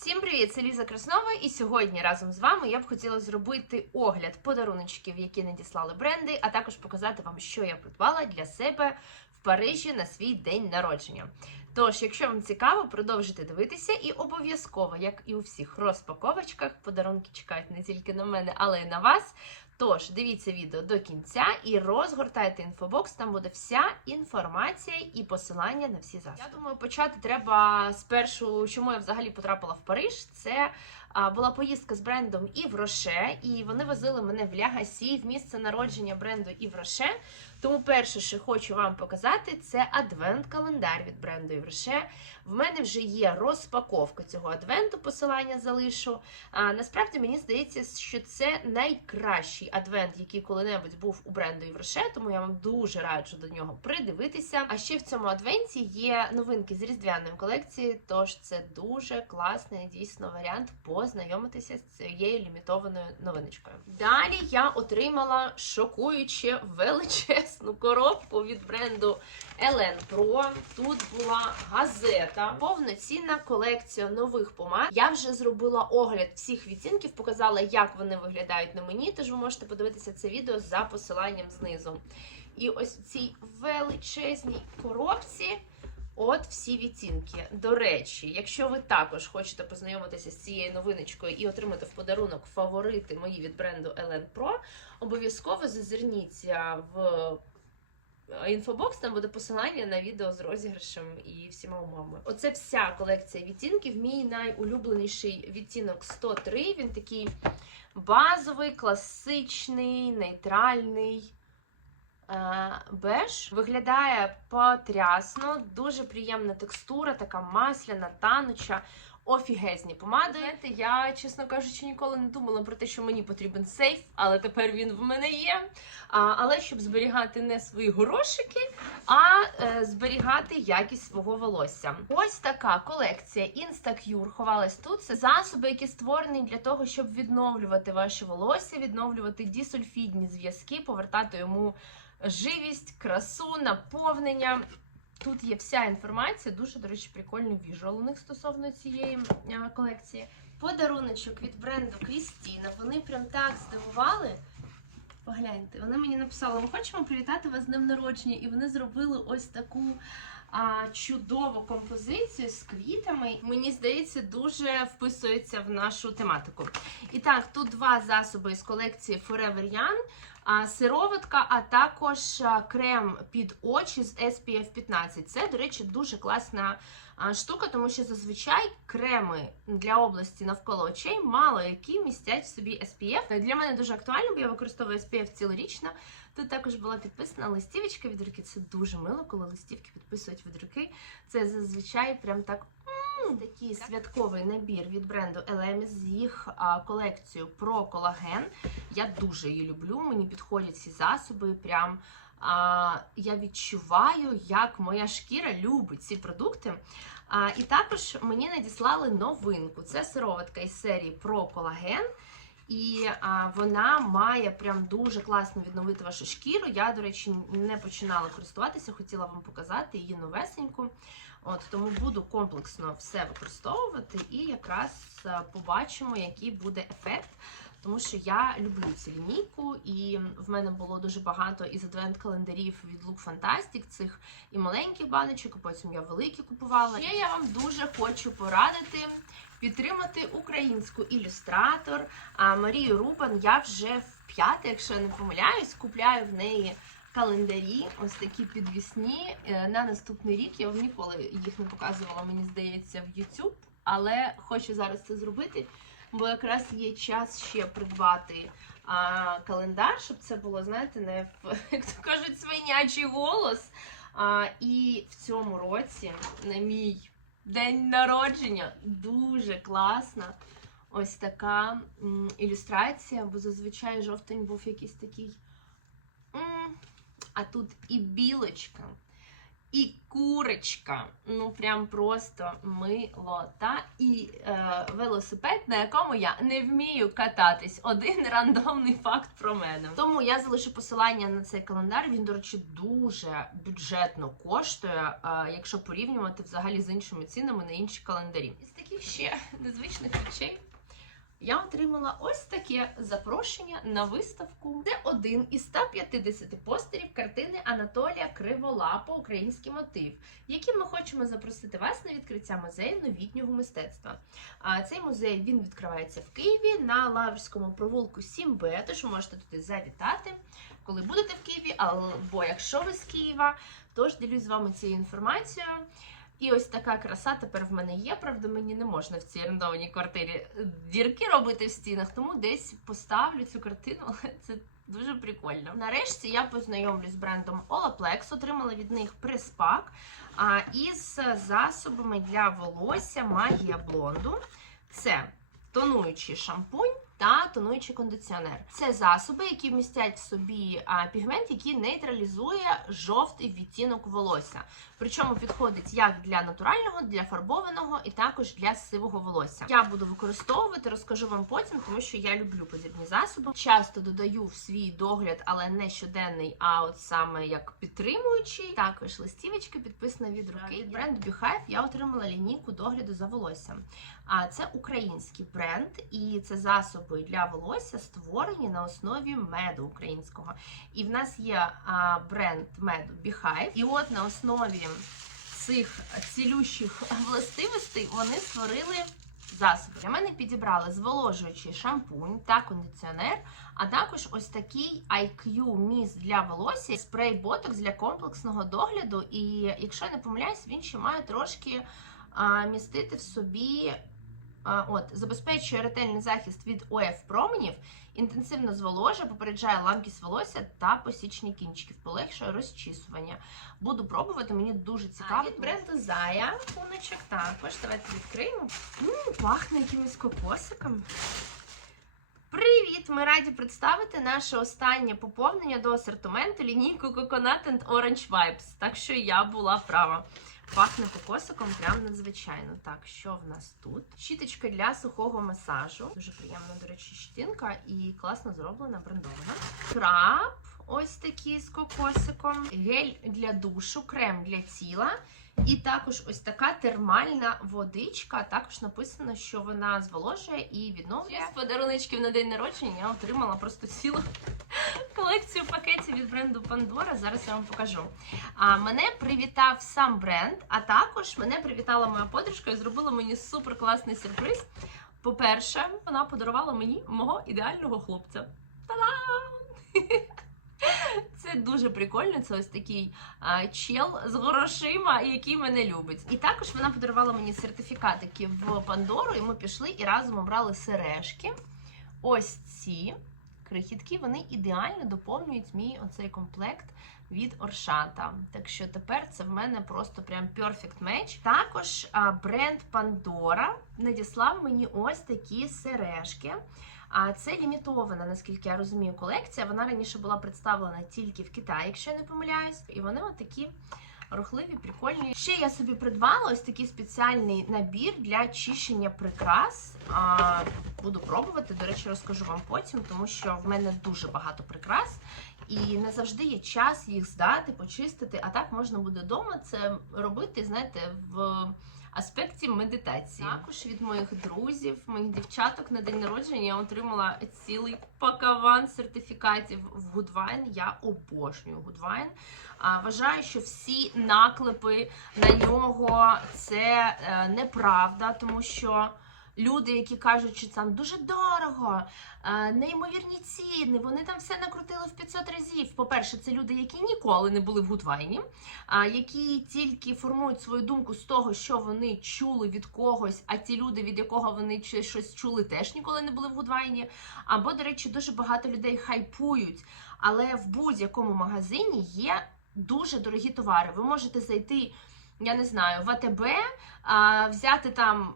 Всім привіт! Це Ліза Краснова, і сьогодні разом з вами я б хотіла зробити огляд подаруночків, які надіслали бренди, а також показати вам, що я придбала для себе в Парижі на свій день народження. Тож, якщо вам цікаво, продовжуйте дивитися, і обов'язково, як і у всіх розпаковочках, подарунки чекають не тільки на мене, але й на вас. Тож дивіться відео до кінця і розгортайте інфобокс. Там буде вся інформація і посилання на всі засоби. Я думаю, почати треба спершу, чому я взагалі потрапила в Париж. Це була поїздка з брендом Ів Роше, і вони возили мене в Лягасі, в місце народження бренду Ів Роше. Тому перше, що хочу вам показати, це адвент-календар від бренду Ів Роше. В мене вже є розпаковка цього адвенту, посилання залишу. А, насправді мені здається, що це найкращий адвент, який коли-небудь був у бренду Євроше, тому я вам дуже раджу до нього придивитися. А ще в цьому адвенті є новинки з різдвяної колекції, тож це дуже класний дійсно варіант познайомитися з цією лімітованою новиночкою. Далі я отримала шокуюче величезну коробку від бренду Елен Pro. Тут була газета, повноцінна колекція нових помад. Я вже зробила огляд всіх відтінків, показала, як вони виглядають на мені. Тож ви можете подивитися це відео за посиланням знизу. І ось цій величезній коробці. От всі відтінки. До речі, якщо ви також хочете познайомитися з цією новиночкою і отримати в подарунок фаворити мої від бренду Elen Pro, обов'язково зазирніться в інфобокс, там буде посилання на відео з розіграшем і всіма умовами. Оце вся колекція відтінків. Мій найулюбленіший відтінок 103. Він такий базовий, класичний, нейтральний. Беж виглядає потрясно, дуже приємна текстура, така масляна, тануча, офігезні помади. Знаєте, я, чесно кажучи, ніколи не думала про те, що мені потрібен сейф, але тепер він в мене є. А, але щоб зберігати не свої горошики, а е, зберігати якість свого волосся. Ось така колекція Instacure ховалась тут. Це засоби, які створені для того, щоб відновлювати ваше волосся, відновлювати дісульфідні зв'язки, повертати йому живість, красу, наповнення. Тут є вся інформація, дуже, до речі, прикольний віжуал у них стосовно цієї е, колекції. Подаруночок від бренду Крістіна. Вони прям так здивували. Погляньте, вони мені написали: ми хочемо привітати вас з днем народження, і вони зробили ось таку а, чудову композицію з квітами. Мені здається, дуже вписується в нашу тематику. І так, тут два засоби з колекції Forever Young. Сироватка, а також крем під очі з SPF 15. Це, до речі, дуже класна штука, тому що зазвичай креми для області навколо очей мало які містять в собі SPF. Для мене дуже актуально, бо я використовую SPF цілорічно. Тут також була підписана листівочка від руки. Це дуже мило, коли листівки підписують від руки. Це зазвичай прям так. М, Такий святковий набір від бренду Elemis з їх колекцією про колаген. Я дуже її люблю. Мені підходять ці засоби. Прям а, я відчуваю, як моя шкіра любить ці продукти. А, і також мені надіслали новинку. Це сироватка із серії про колаген. І а, вона має прям дуже класно відновити вашу шкіру. Я, до речі, не починала користуватися, хотіла вам показати її новесеньку. От тому буду комплексно все використовувати і якраз побачимо, який буде ефект. Тому що я люблю цю лінійку, і в мене було дуже багато із адвент-календарів від Look Fantastic, цих і маленьких баночок, а потім я великі купувала. Ще я вам дуже хочу порадити підтримати українську ілюстратор Марію Рубан. Я вже в п'яте, якщо я не помиляюсь, купляю в неї календарі, ось такі підвісні. Е, На наступний рік я вам ніколи їх не показувала, мені здається, в YouTube, але хочу зараз це зробити, бо якраз є час ще придбати. А, календар, щоб це було, знаєте, не в як то кажуть, свинячий голос. А, і в цьому році на мій день народження дуже класна. Ось така ілюстрація, бо зазвичай жовтень був якийсь такий. А тут і білочка, і курочка. Ну, прям просто милота. І е, велосипед, на якому я не вмію кататись. Один рандомний факт про мене. Тому я залишу посилання на цей календар. Він, до речі, дуже бюджетно коштує, е, якщо порівнювати взагалі з іншими цінами на інші календарі. Із таких ще незвичних речей. Я отримала ось таке запрошення на виставку. Це один із 150 постерів картини Анатолія Криволапа Український мотив, яким ми хочемо запросити вас на відкриття музею новітнього мистецтва. Цей музей він відкривається в Києві на Лаврському провулку 7Б, тож ви можете туди завітати, коли будете в Києві, або якщо ви з Києва. Тож ділюсь з вами цією інформацією. І ось така краса тепер в мене є. Правда, мені не можна в цій орендованій квартирі дірки робити в стінах, тому десь поставлю цю картину, але це дуже прикольно. Нарешті я познайомлюсь з брендом Olaplex, отримала від них прес-пак а, із засобами для волосся Магія Блонду. Це тонуючий шампунь. Та тонуючий кондиціонер. Це засоби, які вмістять в собі пігмент, який нейтралізує жовтий відтінок волосся. Причому підходить як для натурального, для фарбованого і також для сивого волосся. Я буду використовувати, розкажу вам потім, тому що я люблю подібні засоби. Часто додаю в свій догляд, але не щоденний, а от саме як підтримуючий. Також листівочки підписана від руки. Від бренду Beehive я отримала лінійку догляду за волоссям. А це український бренд, і це засоби для волосся створені на основі меду українського. І в нас є бренд меду Beehive. І от на основі цих цілющих властивостей вони створили засоби. Для мене підібрали зволожуючий шампунь та кондиціонер, а також ось такий IQ міст для волосся, спрей ботокс для комплексного догляду. І якщо я не помиляюсь, він ще має трошки а, містити в собі. А, От, забезпечує ретельний захист від ОФ променів, інтенсивно зволожує, попереджає ламкість волосся та посічні кінчиків, полегшує розчісування. Буду пробувати, мені дуже цікаво. Від бренду Зая куночок також. Давайте відкриємо. М, пахне якимось кокосиком. Привіт! Ми раді представити наше останнє поповнення до асортименту лінійку Coconut and Orange Vibes. Так що я була права. Пахне кокосиком прям надзвичайно. Так, що в нас тут? Щіточка для сухого масажу. Дуже приємна, до речі, щітинка і класно зроблена, брендована. Краб, ось такий з кокосиком. Гель для душу, крем для тіла. І також ось така термальна водичка. Також написано, що вона зволожує і відновлює. З подаруночків на день народження я отримала просто цілу колекцію пакетів від бренду Pandora. Зараз я вам покажу. А мене привітав сам бренд, а також мене привітала моя подружка і зробила мені супер класний сюрприз. По-перше, вона подарувала мені мого ідеального хлопця. Та-дам! Це дуже прикольно. Це ось такий а, чел з грошима, який мене любить. І також вона подарувала мені сертифікатики в Пандору, і ми пішли і разом обрали сережки. Ось ці крихітки, вони ідеально доповнюють мій оцей комплект від Оршата. Так що тепер це в мене просто прям perfect match. Також а, бренд Pandora надіслав мені ось такі сережки. А це лімітована, наскільки я розумію, колекція. Вона раніше була представлена тільки в Китаї, якщо я не помиляюсь. І вони от такі рухливі, прикольні. Ще я собі придбала ось такий спеціальний набір для чищення прикрас. А, буду пробувати. До речі, розкажу вам потім, тому що в мене дуже багато прикрас. І не завжди є час їх здати, почистити. А так можна буде вдома це робити, знаєте, в аспекті медитації. Також від моїх друзів, моїх дівчаток на день народження я отримала цілий пакаван сертифікатів в Goodwine. Я обожнюю. А, Вважаю, що всі наклепи на нього це е, неправда, тому що. Люди, які кажуть, що там дуже дорого, е, неймовірні ціни, вони там все накрутили в 500 разів. По-перше, це люди, які ніколи не були в Гудвайні, які тільки формують свою думку з того, що вони чули від когось, а ті люди, від якого вони щось чули, теж ніколи не були в Гудвайні. Або, до речі, дуже багато людей хайпують, але в будь-якому магазині є дуже дорогі товари. Ви можете зайти, я не знаю, в АТБ, а, взяти там.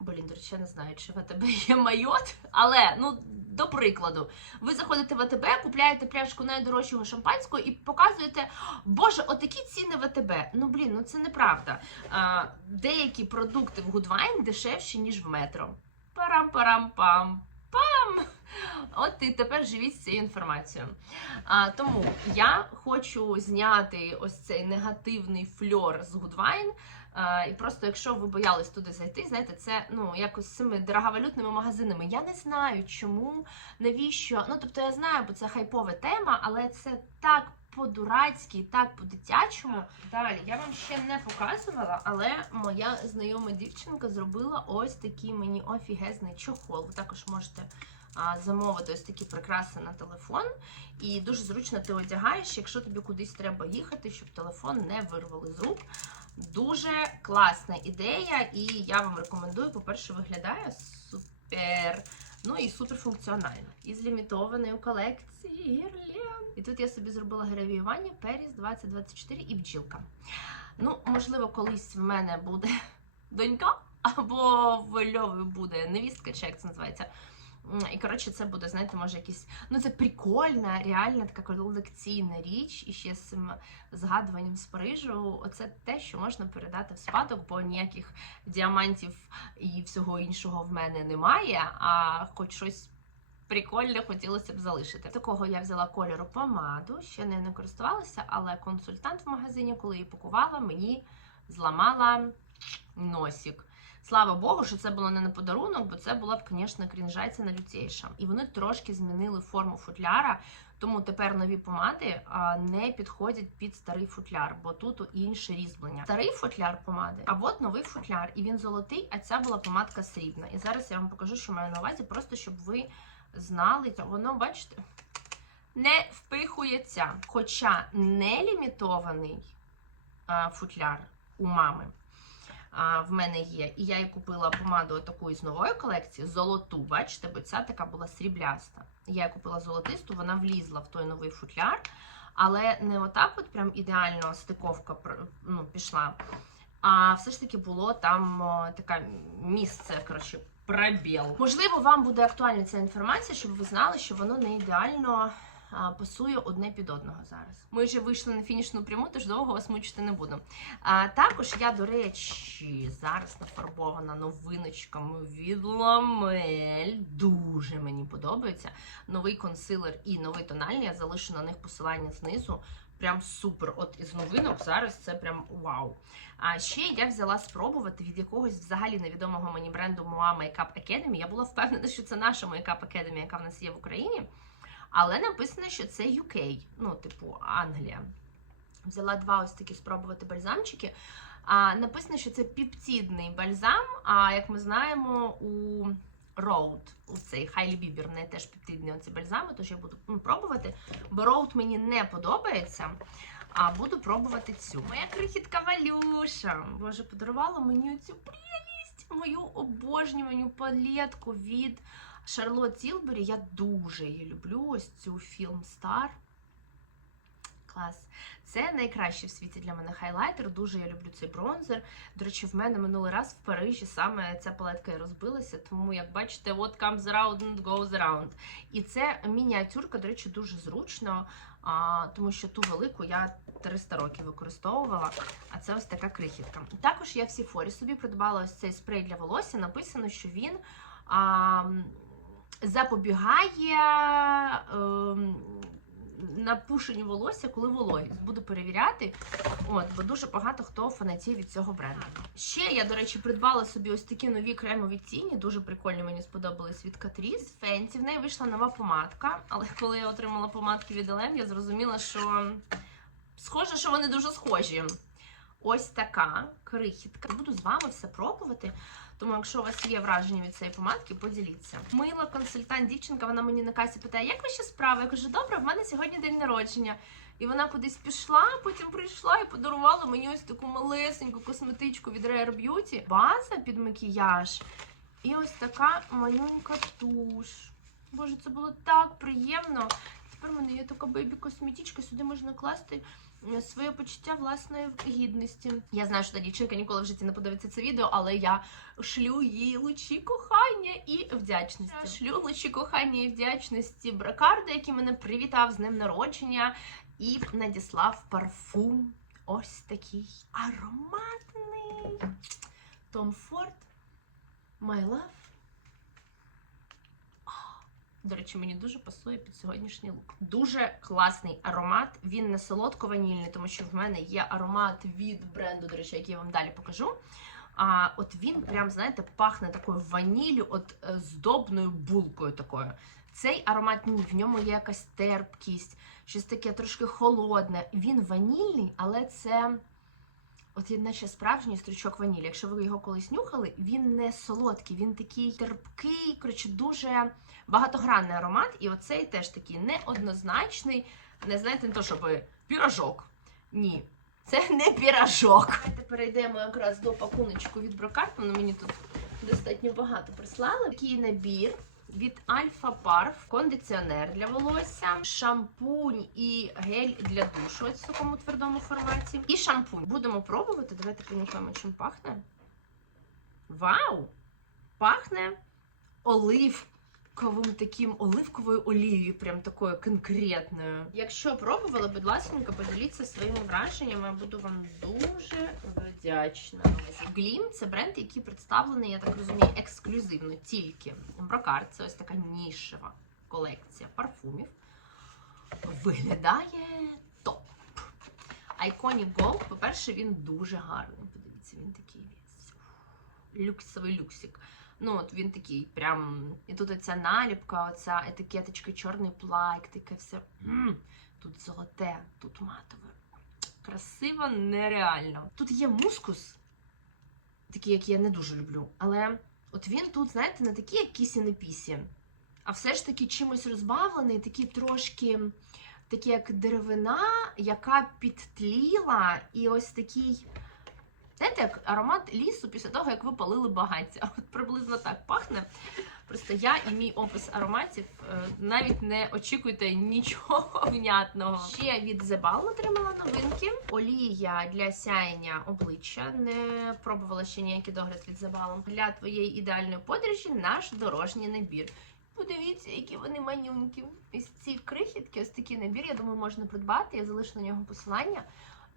Блін, до речі, я не знаю, чи в АТБ є майот, але ну до прикладу, ви заходите в АТБ, купляєте пляшку найдорожчого шампанського і показуєте, боже, отакі ціни в АТБ. Ну блін, ну це неправда. А, деякі продукти в Goodwine дешевші, ніж в метро. Парам-парам-пам. Пам! От і тепер живіть з цією інформацією. А, тому я хочу зняти ось цей негативний фльор з А, і просто, якщо ви боялись туди зайти, знаєте, це ну якось з цими дороговалютними магазинами. Я не знаю, чому, навіщо. Ну тобто я знаю, бо це хайпова тема, але це так по-дурацьки, так по-дитячому. Далі я вам ще не показувала, але моя знайома дівчинка зробила ось такий мені офігезний чохол. Ви також можете замовити ось такі прикраси на телефон. І дуже зручно ти одягаєш, якщо тобі кудись треба їхати, щоб телефон не вирвали з рук. Дуже класна ідея, і я вам рекомендую. По-перше, виглядає супер. Ну і супер функціонально. Із лімітованої колекції Гірлен. І тут я собі зробила гравіювання Періс 2024 і бджілка. Ну, можливо, колись в мене буде донька, або в Льови буде невістка, чи як це називається. І коротше, це буде, знаєте, може якісь. Ну, це прикольна, реальна така колекційна річ, і ще з цим згадуванням з Парижу. Оце те, що можна передати в спадок, бо ніяких діамантів і всього іншого в мене немає, а хоч щось. Прикольне хотілося б залишити. Такого я взяла кольору помаду, ще не, не користувалася, але консультант в магазині, коли її пакувала, мені зламала носик. Слава Богу, що це було не на подарунок, бо це була б, звісно, крінжація лютейша. І вони трошки змінили форму футляра, тому тепер нові помади не підходять під старий футляр, бо тут інше різьблення. Старий футляр помади, а от новий футляр, і він золотий, а ця була помадка срібна. І зараз я вам покажу, що маю на увазі, просто щоб ви знали, воно, бачите, не впихується. Хоча не лімітований футляр у мами а, в мене є. І я їй купила помаду таку із нової колекції, золоту, бачите, бо ця така була срібляста. Я їй купила золотисту, вона влізла в той новий футляр, але не отак, от прям ідеально стиковка ну, пішла. А все ж таки було там о, таке місце, коротше, пробіл. Можливо, вам буде актуальна ця інформація, щоб ви знали, що воно не ідеально пасує одне під одного зараз. Ми вже вийшли на фінішну пряму, тож довго вас мучити не буду. А також я, до речі, зараз нафарбована новиночками від Ламель. Дуже мені подобається. Новий консилер і новий тональний. Я залишу на них посилання знизу. Прям супер. От із новинок зараз це прям вау. А ще я взяла спробувати від якогось взагалі невідомого мені бренду Moa Makeup Academy. Я була впевнена, що це наша Makeup Academy, яка в нас є в Україні. Але написано, що це UK, ну, типу, Англія. Взяла два ось такі спробувати бальзамчики. А, написано, що це піптидний бальзам. А як ми знаємо, у Road, у цей Хайлі Бібер, не теж пептидні оці бальзами, тож я буду м, пробувати. Бо Road мені не подобається. А буду пробувати цю. Моя крихітка Валюша. Боже, подарувала мені цю прелість, мою обожнюваню палетку від Шарлот Тілбері. Я дуже її люблю. Ось цю фільм Star. Клас. Це найкращий в світі для мене хайлайтер. Дуже я люблю цей бронзер. До речі, в мене минулий раз в Парижі саме ця палетка і розбилася, тому, як бачите, what comes around goes around. І це мініатюрка, до речі, дуже зручно, а, тому що ту велику я 300 років використовувала, а це ось така крихітка. Також я в Сіфорі собі придбала ось цей спрей для волосся. Написано, що він а, запобігає. ем, напушенню волосся, коли вологість. Буду перевіряти. От, бо дуже багато хто фанатіє від цього бренду. Ще я, до речі, придбала собі ось такі нові кремові тіні. Дуже прикольні мені сподобались від Catrice. Фенсі. В неї вийшла нова помадка, але коли я отримала помадки від LM, я зрозуміла, що схоже, що вони дуже схожі. Ось така крихітка. Буду з вами все пробувати. Тому, якщо у вас є враження від цієї помадки, поділіться. Мила консультант, дівчинка, вона мені на касі питає, як ваші справи? Я кажу, добре, в мене сьогодні день народження. І вона кудись пішла, потім прийшла і подарувала мені ось таку малесеньку косметичку від Rare Beauty. База під макіяж. І ось така малюнька туш. Боже, це було так приємно. Тепер в мене є така бейбі-косметичка, сюди можна класти е, своє почуття власної гідності. Я знаю, що та дівчинка ніколи в житті не подивиться це відео, але я шлю їй лучі кохання і вдячності. Шлю лучі кохання і вдячності Бракарда, який мене привітав з днем народження і надіслав парфум. Ось такий ароматний. Tom Ford My Love. До речі, мені дуже пасує під сьогоднішній лук. Дуже класний аромат. Він не солодко-ванільний, тому що в мене є аромат від бренду, до речі, який я вам далі покажу. А от він прям, знаєте, пахне такою ваніллю, от е, здобною булкою такою. Цей аромат ні, в ньому є якась терпкість, щось таке трошки холодне. Він ванільний, але це. От наче справжній стручок ванілі. Якщо ви його колись нюхали, він не солодкий, він такий терпкий, коротше, дуже багатогранний аромат. І оцей теж такий неоднозначний. Не знаєте, не то, щоб пірожок. Ні, це не пірожок. Давайте перейдемо якраз до пакуночку від Брокарт. Воно мені тут достатньо багато прислали. Такий набір від Альфа Парф, кондиціонер для волосся, шампунь і гель для душу ось в такому твердому форматі. І шампунь. Будемо пробувати. Давайте понюхаємо, чим пахне. Вау! Пахне оливковим таким оливковою олією, прям такою конкретною. Якщо пробували, будь ласка, поділіться своїми враженнями. Я буду вам дуже вдячна. Глім це бренд, який представлений, я так розумію, ексклюзивно тільки в Брокарт. Це ось така нішева колекція парфумів. Виглядає топ. Iconic Gold, по-перше, він дуже гарний. Подивіться, він такий люксовий люксик. Ну, от він такий, прям. І тут оця наліпка, оця етикеточка, чорний плайк, таке все. м Тут золоте, тут матове. Красиво, нереально. Тут є мускус, такий, який я не дуже люблю. Але от він тут, знаєте, не такий, як кісі не пісі, а все ж таки чимось розбавлений, такий трошки, такий як деревина, яка підтліла, і ось такий. Знаєте, як аромат лісу після того, як ви палили багаття. От приблизно так пахне. Просто я і мій опис ароматів е, навіть не очікуйте нічого внятного. Ще від The Balm отримала новинки. Олія для сяєння обличчя. Не пробувала ще ніякий догляд від The. Для твоєї ідеальної подорожі наш дорожній набір. Подивіться, які вони манюнькі. Ось ці крихітки, ось такий набір, я думаю, можна придбати. Я залишу на нього посилання.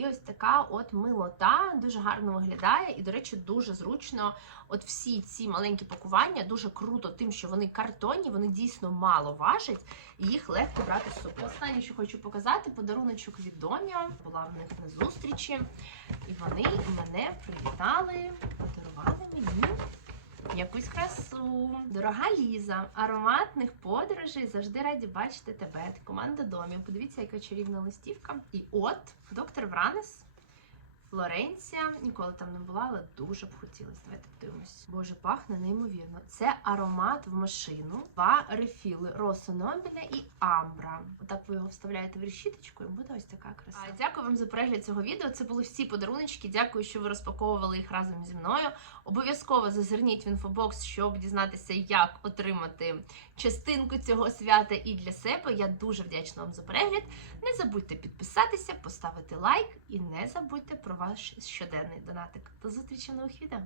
І ось така от милота дуже гарно виглядає, і, до речі, дуже зручно. От всі ці маленькі пакування дуже круто, тим, що вони картонні, вони дійсно мало важать, і їх легко брати з собою. Останнє, що хочу показати, подаруночок від Доміо. Була в них на зустрічі, і вони мене привітали, подарували мені. Якусь красу, дорога Ліза, ароматних подорожей завжди раді бачити тебе. Команда домі. Подивіться, яка чарівна листівка. І от доктор Вранес, Флоренція. Ніколи там не була, але дуже б хотілося. Давайте подивимось. Боже, пахне неймовірно. Це аромат в машину. Два рефіли Росо Нобіля і Амбра. Отак ви його вставляєте в решіточку, і буде ось така краса. А, Дякую вам за перегляд цього відео. Це були всі подаруночки. Дякую, що ви розпаковували їх разом зі мною. Обов'язково зазирніть в інфобокс, щоб дізнатися, як отримати частинку цього свята і для себе. Я дуже вдячна вам за перегляд. Не забудьте підписатися, поставити лайк і не забудьте про ваш щоденний донатик. До зустрічі нових відео!